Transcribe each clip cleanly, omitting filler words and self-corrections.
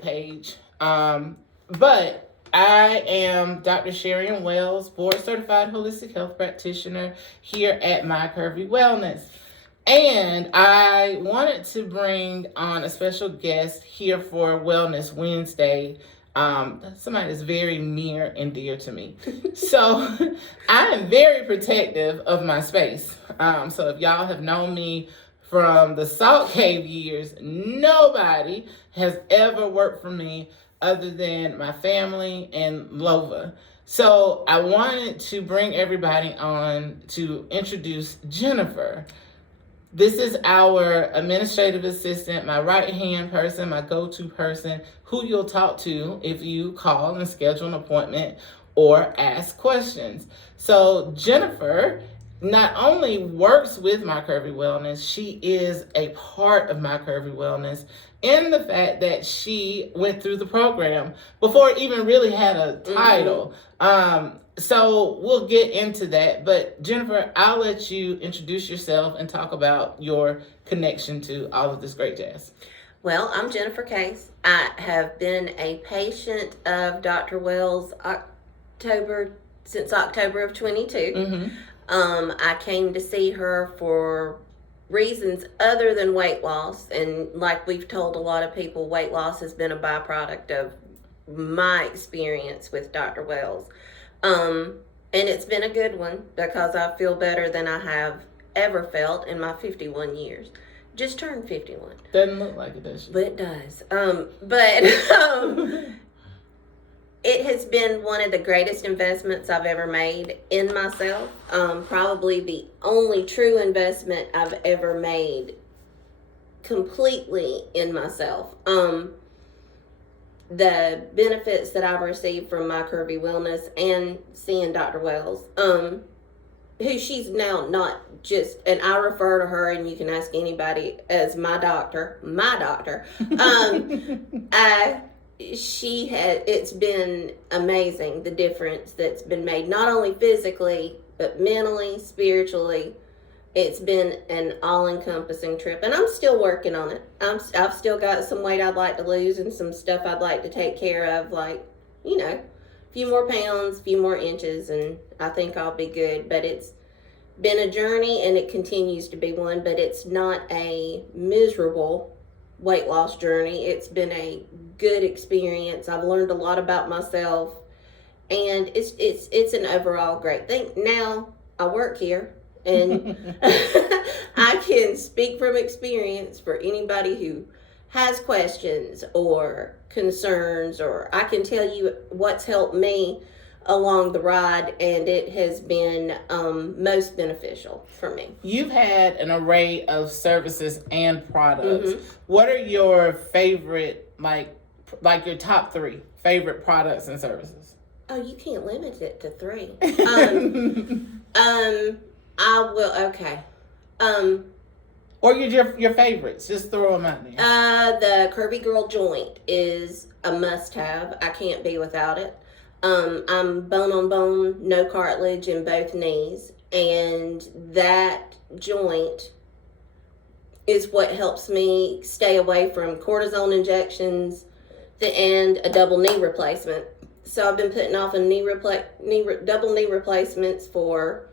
Facebook page. But I am Dr. Sharon Wells, board certified holistic health practitioner here at My Curvy Wellness. And I wanted to bring on a special guest here for Wellness Wednesday. Somebody that's very near and dear to me. So I am very protective of my space. So if y'all have known me from the Salt Cave years, nobody has ever worked for me other than my family and Lova. So I wanted to bring everybody on to introduce Jennifer. This is our administrative assistant, my right-hand person, my go-to person, who you'll talk to if you call and schedule an appointment or ask questions. So Jennifer not only works with My Curvy Wellness, she is a part of My Curvy Wellness in the fact that she went through the program before it even really had a title. So we'll get into that. But Jennifer, I'll let you introduce yourself and talk about your connection to all of this great jazz. Well, I'm Jennifer Case. I have been a patient of Dr. Wells since October of 22. I came to see her for reasons other than weight loss, and like we've told a lot of people, weight loss has been a byproduct of my experience with Dr. Wells. And it's been a good one because I feel better than I have ever felt in my 51 years. Just turned 51. Doesn't look like it, does it? But it does. It has been one of the greatest investments I've ever made in myself. Probably the only true investment I've ever made completely in myself. The benefits that I've received from My Curvy Wellness and seeing Dr. Wells, who she's now not just, and I refer to her, and you can ask anybody, as my doctor. It's been amazing, the difference that's been made, not only physically, but mentally, spiritually. It's been an all-encompassing trip, and I'm still working on it. I've still got some weight I'd like to lose and some stuff I'd like to take care of, like, a few more pounds, a few more inches, and I think I'll be good. But it's been a journey, and it continues to be one, but it's not a miserable weight loss journey. It's been a good experience. I've learned a lot about myself, and it's an overall great thing. Now I work here, and I can speak from experience for anybody who has questions or concerns, or I can tell you what's helped me along the ride, and it has been most beneficial for me. You've had an array of services and products. What are your favorite, like your top 3 favorite products and services? Oh, you can't limit it to 3. I will. Okay. Or your favorites. Just throw them out there. The Curvy Girl joint is a must-have. I can't be without it. I'm bone on bone, no cartilage in both knees, and that joint is what helps me stay away from cortisone injections and a double knee replacement. So I've been putting off a double knee replacements for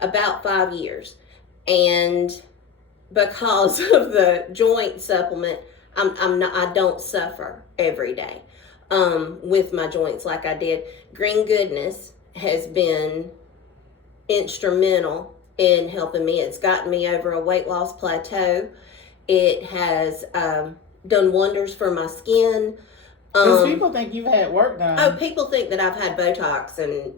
about 5 years, and because of the joint supplement, I don't suffer every day with my joints like I did. Green Goodness has been instrumental in helping me. It's gotten me over a weight loss plateau. It has done wonders for my skin. Because people think you've had work done. Oh, people think that I've had Botox and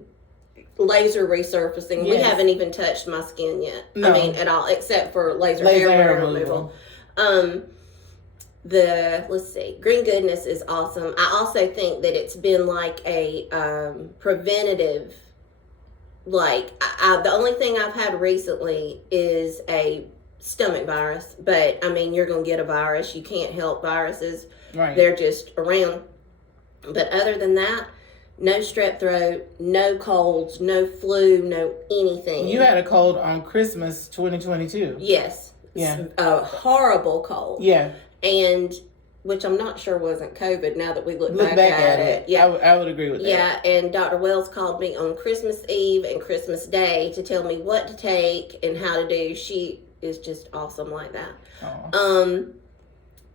laser resurfacing. Yes. We haven't even touched my skin yet. No. I mean, at all, except for laser hair removal. Let's see, Green Goodness is awesome. I also think that it's been like a preventative, like, the only thing I've had recently is a stomach virus, but I mean, you're going to get a virus. You can't help viruses. Right. They're just around. But other than that, no strep throat, no colds, no flu, no anything. You had a cold on Christmas 2022. Yes. Yeah. A horrible cold. Yeah. And which I'm not sure wasn't COVID now that we look Look back at at it. Yeah. I would agree with that. Yeah, and Dr. Wells called me on Christmas Eve and Christmas Day to tell me what to take and how to do. She is just awesome like that.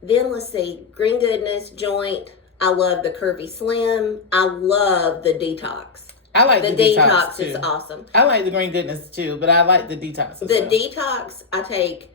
Then let's see, Green Goodness, Joint. I love the Curvy Slim. I love the Detox. I like the detox too. Is awesome. I like the Green Goodness too, but I like the detox as well. Detox, I take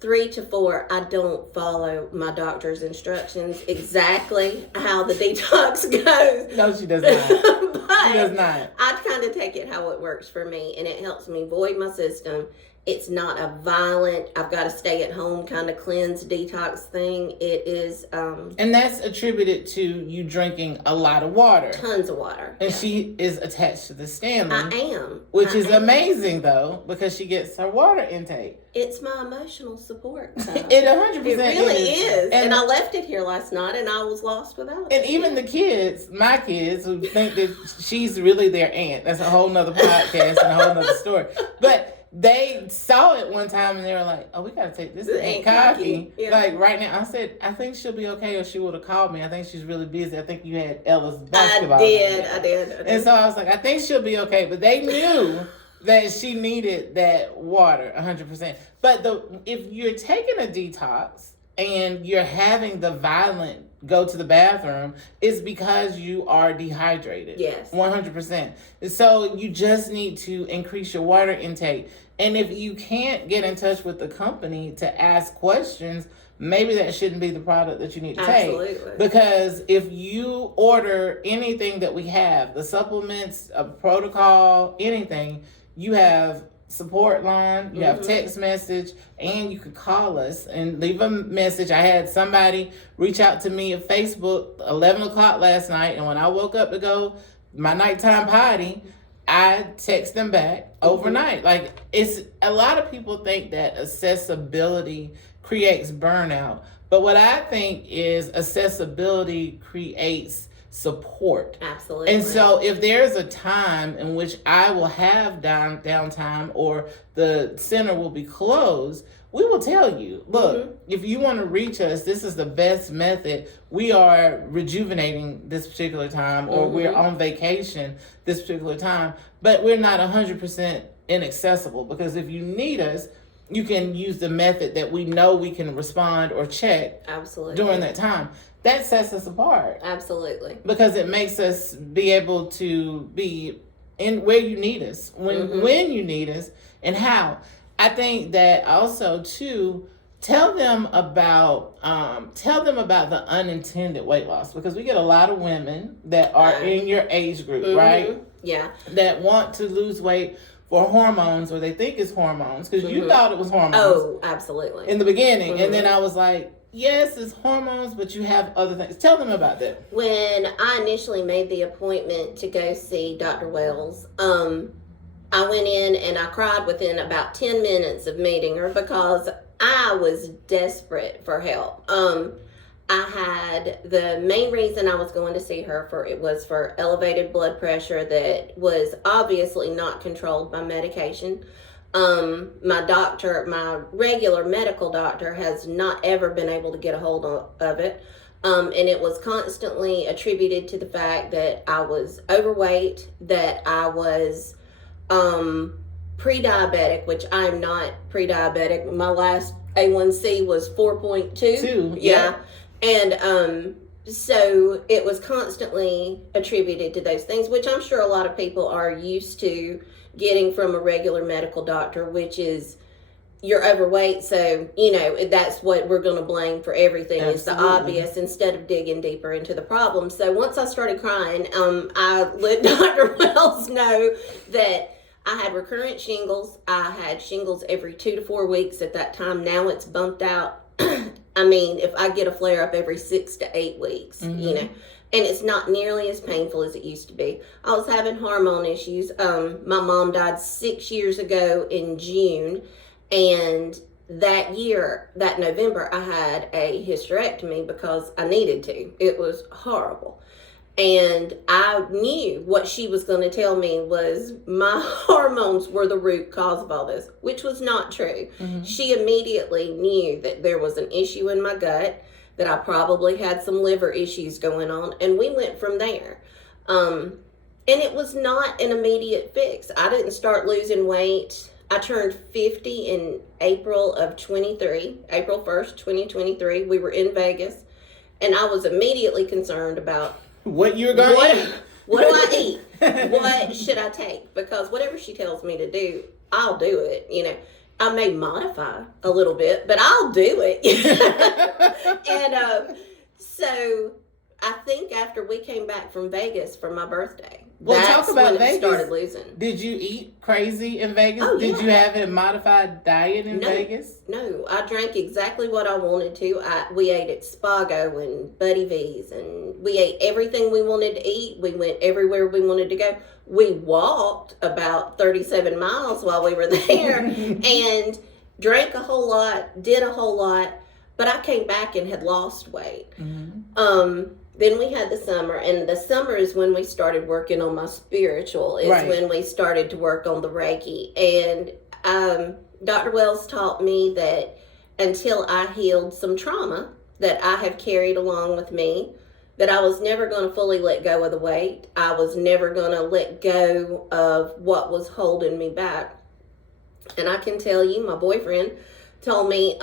3 to 4. I don't follow my doctor's instructions exactly how the detox goes. No, she does not. But she does not. I kind of take it how it works for me, and it helps me void my system. It's not a violent, I've got to stay at home kind of cleanse detox thing. It is. And that's attributed to you drinking a lot of water. Tons of water. And she is attached to the Stanley. I am. Which is amazing, though, because she gets her water intake. It's my emotional support. It 100% It really is. And I left it here last night, and I was lost without it. And even the kids, my kids, who think that she's really their aunt. That's a whole nother podcast and a whole nother story. But they saw it one time and they were like, "Oh, we gotta take this to Aunt Cocky." Yeah. Like right now, I said, "I think she'll be okay," or she would have called me. I think she's really busy. I think you had Ella's basketball. I did. And so I was like, "I think she'll be okay," but they knew that she needed that water 100%. But if you're taking a detox and you're having the violent go to the bathroom, it's because you are dehydrated. Yes. 100%. So you just need to increase your water intake. And if you can't get in touch with the company to ask questions, maybe that shouldn't be the product that you need to take. Absolutely. Because if you order anything that we have, the supplements, a protocol, anything, you have support line, you have text message, and you could call us and leave a message. I had somebody reach out to me at Facebook 11 o'clock last night, and when I woke up to go my nighttime potty, I text them back overnight. Like, it's a lot of people think that accessibility creates burnout, but what I think is accessibility creates support. Absolutely. And so if there's a time in which I will have downtime or the center will be closed, we will tell you, look, if you want to reach us, this is the best method. We are rejuvenating this particular time, or we're on vacation this particular time, but we're not 100% inaccessible, because if you need us, you can use the method that we know we can respond or check during that time. That sets us apart. Absolutely. Because it makes us be able to be in where you need us, when you need us, and how. I think that also too, tell them about the unintended weight loss, because we get a lot of women that are in your age group, right? Yeah. That want to lose weight for hormones, or they think it's hormones, because you thought it was hormones. Oh, absolutely. In the beginning. And then I was like, yes, it's hormones, but you have other things. Tell them about that. When I initially made the appointment to go see Dr. Wells, I went in and I cried within about 10 minutes of meeting her, because I was desperate for help. The main reason I was going to see her was for elevated blood pressure that was obviously not controlled by medication. My regular medical doctor has not ever been able to get a hold of it. And it was constantly attributed to the fact that I was overweight, that I was pre-diabetic, which I'm not pre-diabetic. My last A1C was 4.2. Yeah. And so it was constantly attributed to those things, which I'm sure a lot of people are used to getting from a regular medical doctor, which is, you're overweight, so that's what we're going to blame for everything. Absolutely. It's the obvious, instead of digging deeper into the problem. So once I started crying, I let Dr. Wells know that I had recurrent shingles. I had shingles every 2 to 4 weeks at that time. Now it's bumped out. I mean, if I get a flare up every 6 to 8 weeks, and it's not nearly as painful as it used to be. I was having hormone issues. My mom died 6 years ago in June. And that November, I had a hysterectomy because I needed to. It was horrible. And I knew what she was going to tell me was my hormones were the root cause of all this, which was not true. She immediately knew that there was an issue in my gut, that I probably had some liver issues going on, and we went from there. And it was not an immediate fix. I didn't start losing weight. I turned 50 in April of 23, April 1st, 2023. We were in Vegas, and I was immediately concerned about what you're going to eat. What do I eat? What should I take? Because whatever she tells me to do, I'll do it. You know, I may modify a little bit, but I'll do it. And so I think after we came back from Vegas for my birthday, well, that's talk about when Vegas. it started losing. Did you eat crazy in Vegas? Oh, Did yeah. you have a modified diet in Vegas? No, I drank exactly what I wanted to. We ate at Spago and Buddy V's, and we ate everything we wanted to eat. We went everywhere we wanted to go. We walked about 37 miles while we were there and drank a whole lot, did a whole lot, but I came back and had lost weight. Mm-hmm. Then we had the summer, and the summer is when we started working on my spiritual, is Right. when we started to work on the Reiki. And Dr. Wells taught me that until I healed some trauma that I have carried along with me, that I was never going to fully let go of the weight. I was never going to let go of what was holding me back. And I can tell you, my boyfriend told me,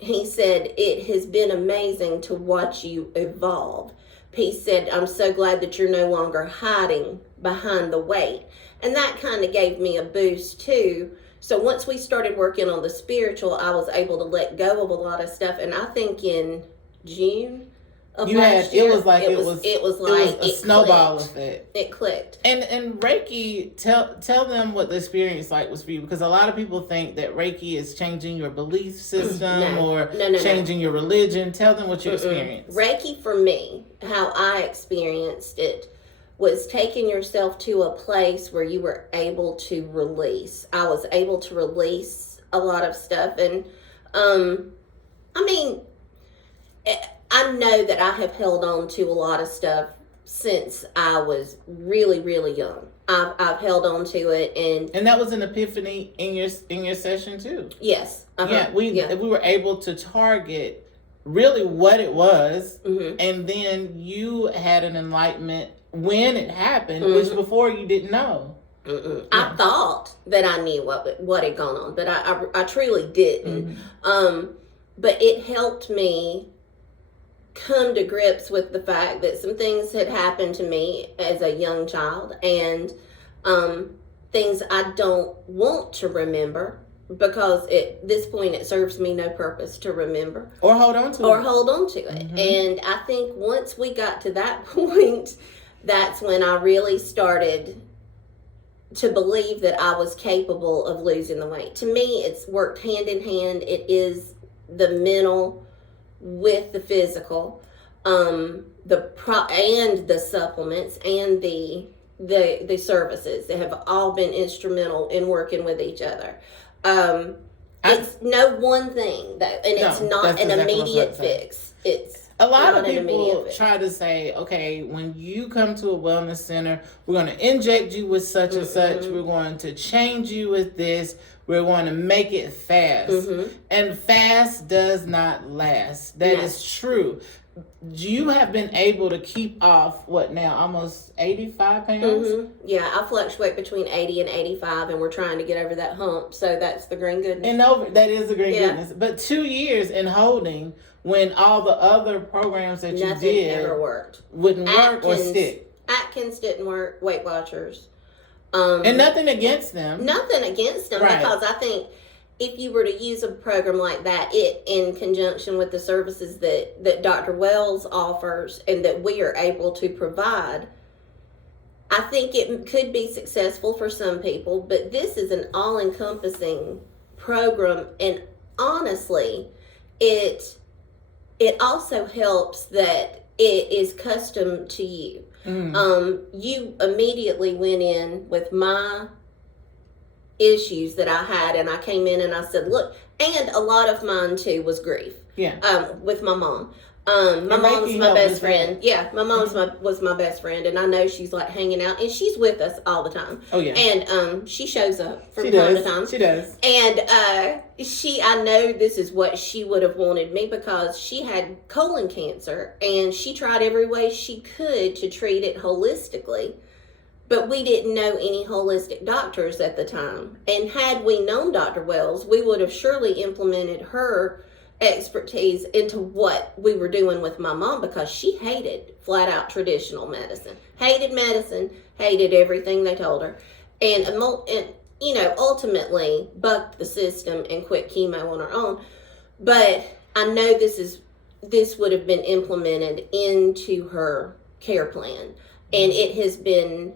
he said, it has been amazing to watch you evolve. He said, I'm so glad that you're no longer hiding behind the weight. And that kind of gave me a boost too. So once we started working on the spiritual, I was able to let go of a lot of stuff. And I think in June of last year, it was like a snowball clicked. effect. It clicked. And Reiki, tell them what the experience like was for you, because a lot of people think that Reiki is changing your belief system or changing your religion. Tell them what you experienced. Reiki for me, how I experienced it, was taking yourself to a place where you were able to release. I was able to release a lot of stuff, and I mean, I know that I have held on to a lot of stuff since I was really, really young. I've held on to it, and that was an epiphany in your session too. Yes. Yeah, we were able to target really what it was, and then you had an enlightenment when it happened, which before you didn't know. I thought that I knew what had gone on, but I truly didn't. But it helped me come to grips with the fact that some things had happened to me as a young child, and things I don't want to remember, because at this point it serves me no purpose to remember or hold on to it. And I think once we got to that point, that's when I really started to believe that I was capable of losing the weight. To me, it's worked hand in hand. It is the mental with the physical, and the supplements and the services that have all been instrumental in working with each other. It's no one thing it's not an immediate fix. It's a lot of people try to say, okay, when you come to a wellness center, we're going to inject you with such and such. We're going to change you with this. We're going to make it fast. And fast does not last. That is true. You have been able to keep off, what now, almost 85 pounds? Yeah, I fluctuate between 80 and 85, and we're trying to get over that hump. So that's the green goodness. And that is the green goodness. But 2 years in holding, when all the other programs that you did ever worked. Wouldn't work or stick. Atkins didn't work, Weight Watchers. And nothing against them. Nothing against them, because I think if you were to use a program like that, it in conjunction with the services that Dr. Wells offers and that we are able to provide, I think it could be successful for some people. But this is an all-encompassing program, and honestly, it also helps that it is custom to you. You immediately went in with my issues that I had, and I came in and I said, look, and a lot of mine too was grief. With my mom. My And mom's Reiki my helped best with friend. that. Yeah, my mom's was my best friend, and I know she's like hanging out, and she's with us all the time. Oh yeah. And she shows up from She time does. to time. She does. And I know this is what she would have wanted me, because she had colon cancer, and she tried every way she could to treat it holistically. But we didn't know any holistic doctors at the time. And had we known Dr. Wells, we would have surely implemented her expertise into what we were doing with my mom, because she hated flat out traditional medicine. Hated medicine, hated everything they told her. And ultimately bucked the system and quit chemo on her own. But I know this would have been implemented into her care plan. And it has been.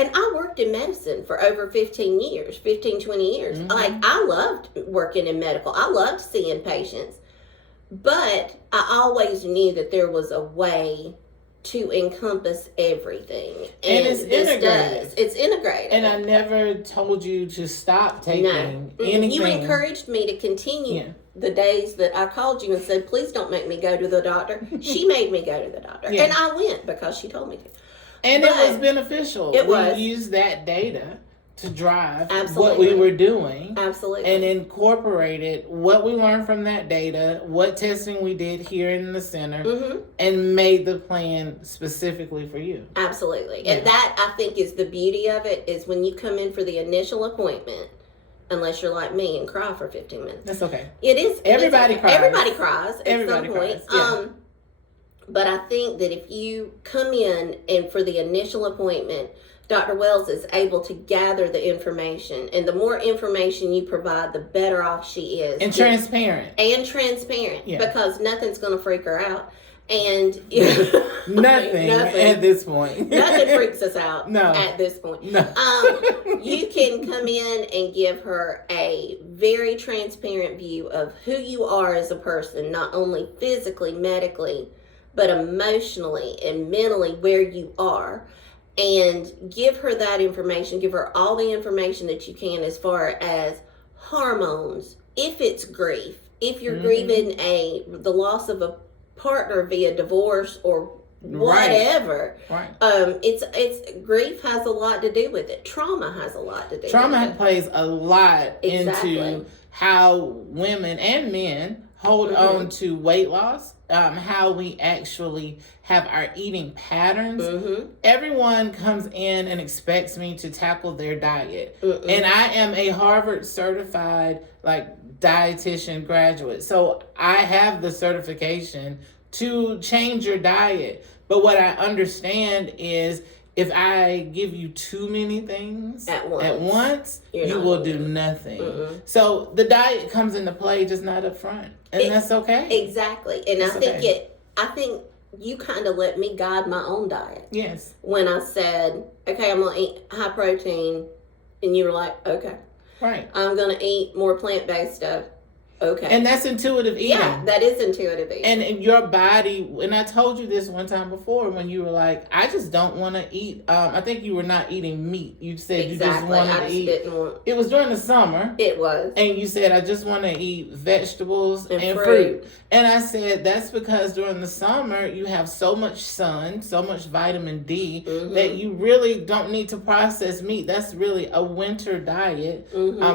And I worked in medicine for over 20 years. Mm-hmm. Like, I loved working in medical. I loved seeing patients. But I always knew that there was a way to encompass everything. And it's integrated. It's integrated. And I never told you to stop taking anything. You encouraged me to continue. The days that I called you and said, please don't make me go to the doctor. She made me go to the doctor. And I went because she told me to. And it was beneficial. We used that data to drive what we were doing. Absolutely. And incorporated what we learned from that data, what testing we did here in the center, and made the plan specifically for you. Absolutely. Yeah. And that, I think, is the beauty of it, is when you come in for the initial appointment, unless you're like me and cry for 15 minutes. That's okay. It is. Everybody cries. Everybody cries at some point. Yeah. But I think that if you come in and for the initial appointment, Dr. Wells is able to gather the information. And the more information you provide, the better off she is. And transparent. Because nothing's going to freak her out. And nothing at this point. Nothing freaks us out at this point. No. You can come in and give her a very transparent view of who you are as a person, not only physically, medically, but emotionally and mentally where you are, and give her that information. Give her all the information that you can as far as hormones, if it's grief, if you're grieving the loss of a partner via divorce or whatever. Right. It's grief has a lot to do with it. Trauma has a lot to do with it. Trauma plays a lot into how women and men hold on to weight loss, how we actually have our eating patterns. Everyone comes in and expects me to tackle their diet. And I am a Harvard certified dietitian graduate. So I have the certification to change your diet. But what I understand is if I give you too many things at once you will do nothing. So the diet comes into play, just not up front. And that's okay. Exactly. And I think you kind of let me guide my own diet. Yes. When I said, okay, I'm going to eat high protein, and you were like, okay. Right. I'm going to eat more plant-based stuff. Okay. And that's intuitive eating. Yeah, that is intuitive eating. And in your body, and I told you this one time before when you were like, I just don't want to eat. I think you were not eating meat. You said you just wanted to eat. It was during the summer. It was. And you said, I just want to eat vegetables and fruit. And I said, that's because during the summer, you have so much sun, so much vitamin D, that you really don't need to process meat. That's really a winter diet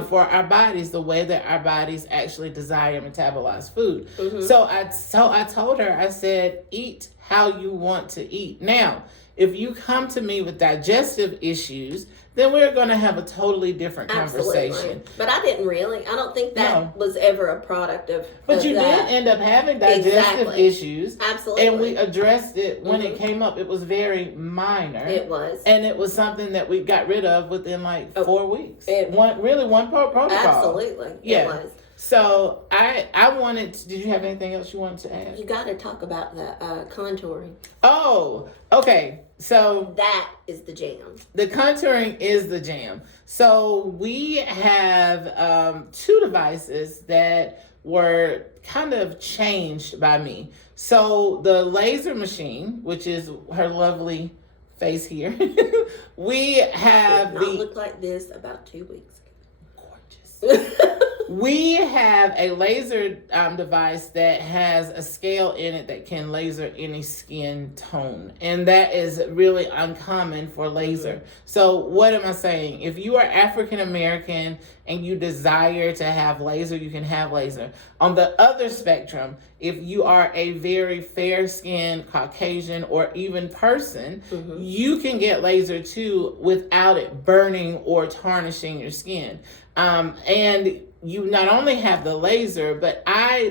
for our bodies, the way that our bodies actually desire and metabolize food. So I told her, I said, eat how you want to eat. Now, if you come to me with digestive issues, then we're going to have a totally different conversation. But I don't think that was ever a product of But you did end up having digestive issues. Absolutely. And we addressed it when it came up. It was very minor. It was. And it was something that we got rid of within 4 weeks. One protocol. Absolutely. Yeah. It was. So I wanted to, did you have anything else you wanted to add? You got to talk about the contouring. Oh, okay. So that is the jam. The contouring is the jam. So we have 2 devices that were kind of changed by me. So the laser machine, which is her lovely face here, we have look like this about 2 weeks ago. Gorgeous. We have a laser device that has a scale in it that can laser any skin tone. And that is really uncommon for laser. Mm-hmm. So what am I saying? If you are African American and you desire to have laser, you can have laser. On the other spectrum, if you are a very fair-skinned Caucasian or even person, mm-hmm. you can get laser too without it burning or tarnishing your skin. And you not only have the laser, but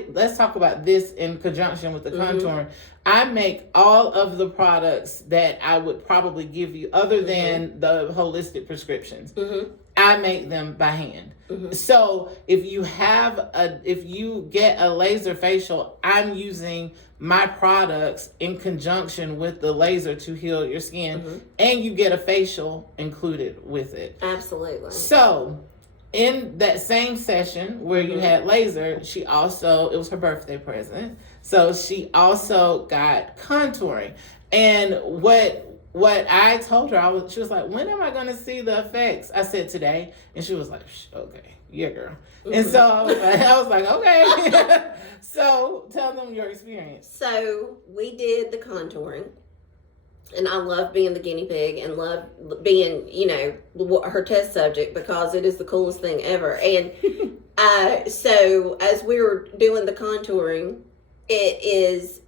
let's talk about this in conjunction with the contouring. Mm-hmm. I make all of the products that I would probably give you other than mm-hmm. the holistic prescriptions. Mm-hmm. I make them by hand. Mm-hmm. So if you get a laser facial, I'm using my products in conjunction with the laser to heal your skin, mm-hmm. and you get a facial included with it. Absolutely. So in that same session where you had laser, it was her birthday present. So she also got contouring. And what I told her, she was like, when am I going to see the effects? I said today. And she was like, okay, yeah, girl. Mm-hmm. And so I was like, okay. So tell them your experience. So we did the contouring. And I love being the guinea pig and love being, her test subject because it is the coolest thing ever. And so as we were doing the contouring, it's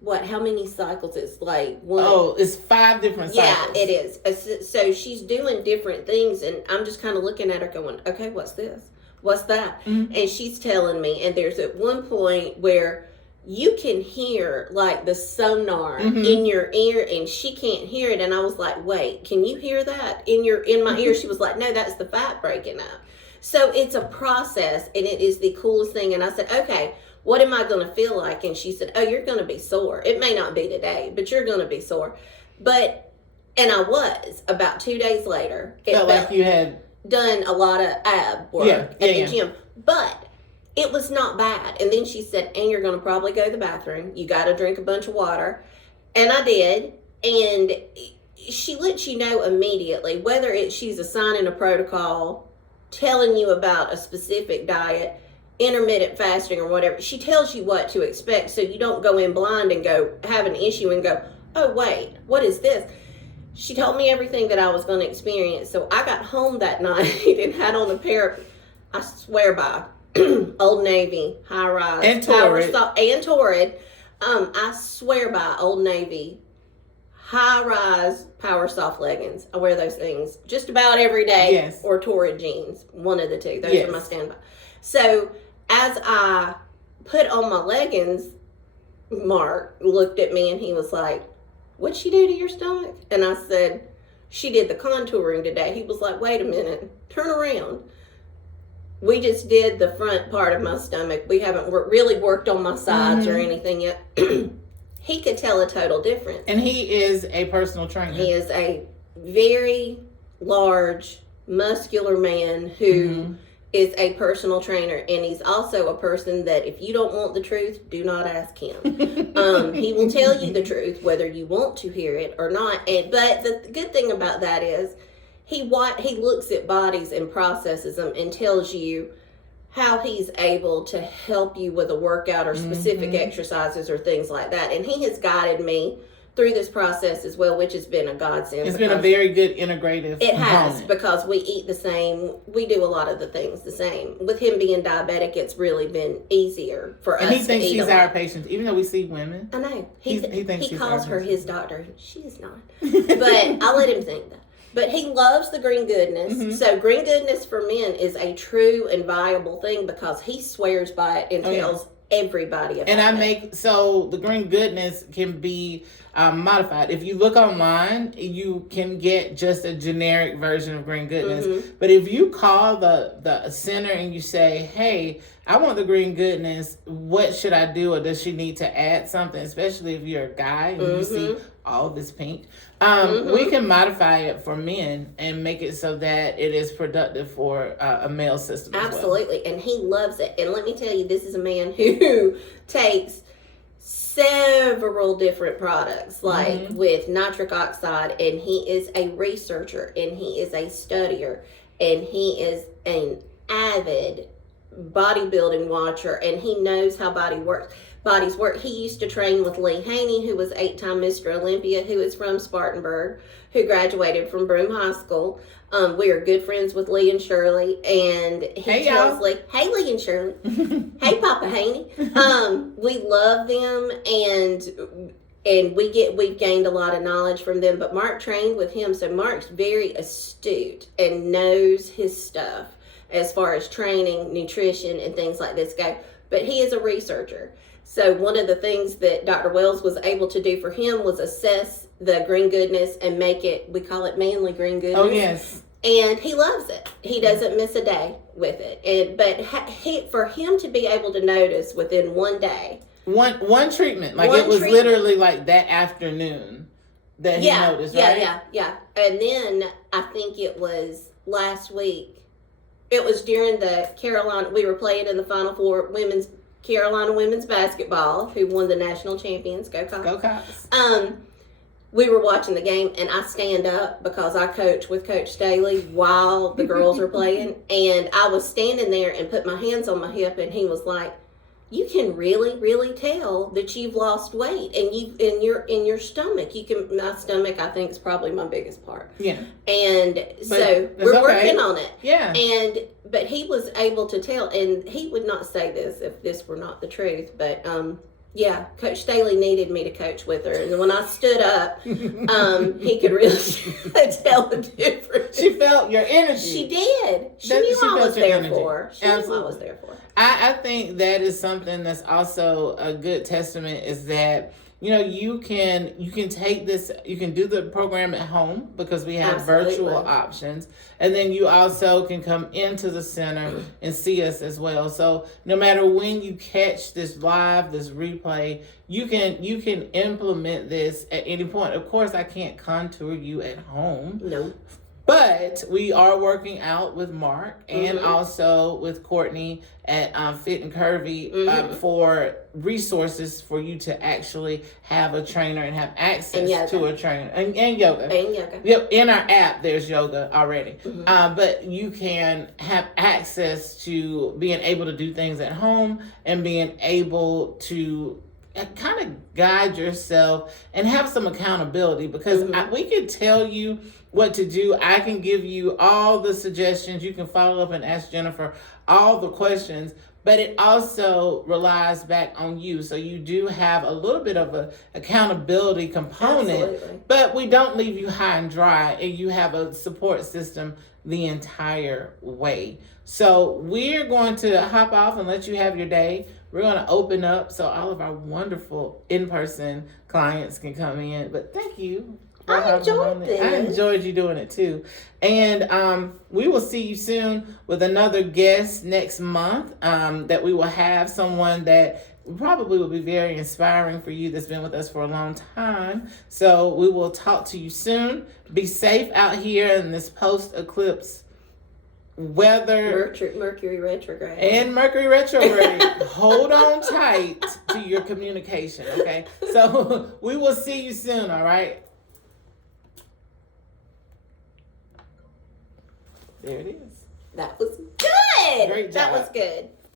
what, how many cycles? It's like one. Oh, it's 5 different cycles. Yeah, it is. So she's doing different things, and I'm just kind of looking at her going, okay, what's this? What's that? Mm-hmm. And she's telling me, and there's at one point where you can hear like the sonar mm-hmm. in your ear, and she can't hear it. And I was like, wait, can you hear that in my ear? She was like, no, that's the fat breaking up. So it's a process, and it is the coolest thing. And I said, okay, what am I going to feel like? And she said, oh, you're going to be sore. It may not be today, but you're going to be sore. And I was about 2 days later. It felt like you had done a lot of ab work at the gym. But it was not bad. And then she said, and you're going to probably go to the bathroom. You got to drink a bunch of water. And I did. And she lets you know immediately, whether she's assigning a protocol, telling you about a specific diet, intermittent fasting or whatever. She tells you what to expect so you don't go in blind and have an issue and go, oh, wait, what is this? She told me everything that I was going to experience. So I got home that night and had on a pair of, I swear by, Old Navy, high rise, and Torrid. I swear by Old Navy, high rise power soft leggings. I wear those things just about every day. Yes. Or Torrid jeans, one of the two. Those are my standby. So as I put on my leggings, Mark looked at me and he was like, what'd she do to your stomach? And I said, she did the contouring today. He was like, wait a minute, turn around. We just did the front part of my stomach. We haven't really worked on my sides or anything yet. He could tell a total difference. And he is a personal trainer. He is a very large, muscular man who is a personal trainer. And he's also a person that if you don't want the truth, do not ask him. He will tell you the truth, whether you want to hear it or not. But the good thing about that is, he looks at bodies and processes them and tells you how he's able to help you with a workout or specific exercises or things like that. And he has guided me through this process as well, which has been a godsend. It's been a very good integrative It has, because we eat the same. We do a lot of the things the same. With him being diabetic, it's really been easier for us to eat. And he thinks she's our patient, even though we see women. I know. He thinks he calls her his doctor. She is not. But I let him think that. But he loves the Green Goodness. So Green Goodness for men is a true and viable thing because he swears by it and tells everybody about it. And so the Green Goodness can be modified. If you look online, you can get just a generic version of Green Goodness. But if you call the center and you say, hey, I want the Green Goodness, what should I do? Or does she need to add something? Especially if you're a guy and you see all this pink. We can modify it for men and make it so that it is productive for a male system as Absolutely. Well. And he loves it. And let me tell you, this is a man who takes several different products, like with nitric oxide, and he is a researcher, and he is a studier, and he is an avid bodybuilding watcher, and he knows how bodies work. He used to train with Lee Haney, who was 8-time Mr. Olympia, who is from Spartanburg, who graduated from Broome High School. We are good friends with Lee and Shirley, and he tells Lee, "Hey, Lee and Shirley, hey, Papa Haney." We love them, and we've gained a lot of knowledge from them. But Mark trained with him, so Mark's very astute and knows his stuff as far as training, nutrition, and things like this go. But he is a researcher. So one of the things that Dr. Wells was able to do for him was assess the green goodness and make it, we call it manly green goodness. Oh, yes. And he loves it. He doesn't miss a day with it. But for him to be able to notice within one day. One treatment. Like it was literally like that afternoon that he noticed, right? Yeah. And then I think it was last week. It was during the Carolina, we were playing in the Final Four Carolina women's basketball, who won the national champions. Go Cox. Go Cox. We were watching the game, and I stand up because I coach with Coach Staley while the girls are playing, and I was standing there and put my hands on my hip, and he was like, "You can really, really tell that you've lost weight, and in your stomach. My stomach, I think, is probably my biggest part. Yeah. And so we're working on it. Yeah. But he was able to tell, and he would not say this if this were not the truth, but yeah, Coach Staley needed me to coach with her, and when I stood up, he could really tell the difference. She felt your energy. She did. She knew I was there for. She knew I was there for. I think that is something that's also a good testament, is that you can take this, you can do the program at home because we have virtual options, and then you also can come into the center and see us as well. So no matter when you catch this live, this replay, you can implement this at any point. Of course, I can't contour you at home. No. But we are working out with Mark and also with Courtney at Fit and Curvy for resources for you to actually have a trainer and have access to a trainer. And yoga. And yoga. Yep, in our app, there's yoga already. But you can have access to being able to do things at home and being able to kind of guide yourself and have some accountability, because we can tell you what to do. I can give you all the suggestions. You can follow up and ask Jennifer all the questions, but it also relies back on you. So you do have a little bit of a accountability component. Absolutely. But we don't leave you high and dry, and you have a support system the entire way. So we're going to hop off and let you have your day. We're going to open up so all of our wonderful in-person clients can come in. But thank you. I enjoyed this. I enjoyed you doing it too. And we will see you soon with another guest next month, that we will have someone that probably will be very inspiring for you, that's been with us for a long time. So we will talk to you soon. Be safe out here in this post-eclipse weather. Mercury retrograde. And Mercury retrograde. Hold on tight to your communication, okay? So we will see you soon, all right? There it is. That was good. Great job. That was good.